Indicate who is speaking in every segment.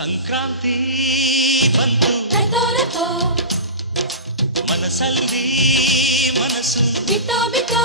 Speaker 1: ಸಂಕ್ರಾಂತಿ ಬಂತು ಮನಸಲ್ಲಿ ಮನಸ್ಸು
Speaker 2: ಬಿತ್ತೋ ಬಿತ್ತೋ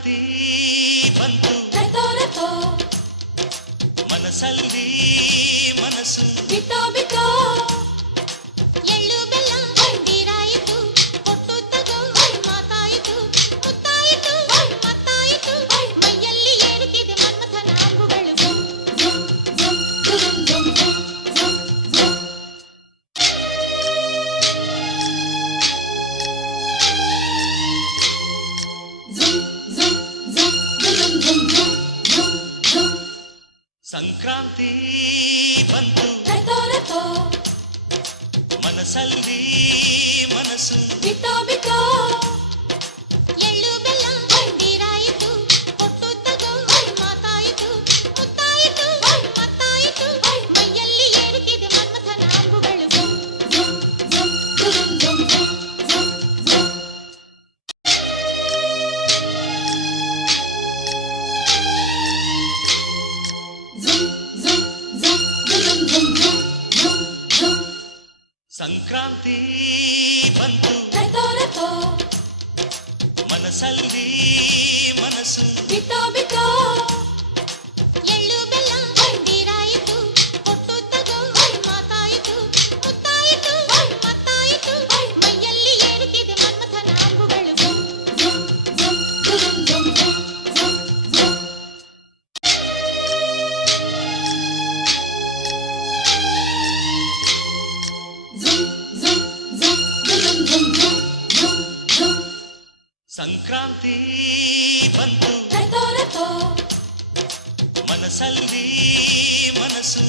Speaker 2: ಮನಸಲ್ಲಿ ಬಂದು ಮನಸಲ್ಲಿ ಮನಸ್ಸು
Speaker 1: ಸಂಕ್ರಾಂತಿ ಬಂತು ಮನಸಲ್ಲಿ ಮನಸ್ಸು ಸಂಕ್ರಾಂತಿ ಬಂತು ಮನಸ್ಸಲ್ಲಿ ಮನಸ್ಸು
Speaker 2: ಬಿಟ್ಟೋ ಬಿಟ್ಟೋ
Speaker 3: ಎಳ್ಳು ಬೆಲ್ಲ ಹಂದಿರಾಯಿತು ಕೊಟ್ಟು ತಗೋ ಮಾತಾಯಿತು ಮುತ್ತಾಯಿತು ಮತ್ತಾಯಿತು ಮೈಯಲ್ಲಿ ಏರುತ್ತಿದೆ ಮನ್ಮಥನ ಅಂಬುಗಳು
Speaker 1: ಸಂಕ್ರಾಂತಿ ಬಂತು ಮನಸ್ಸಲ್ಲಿ ಮನಸ್ಸು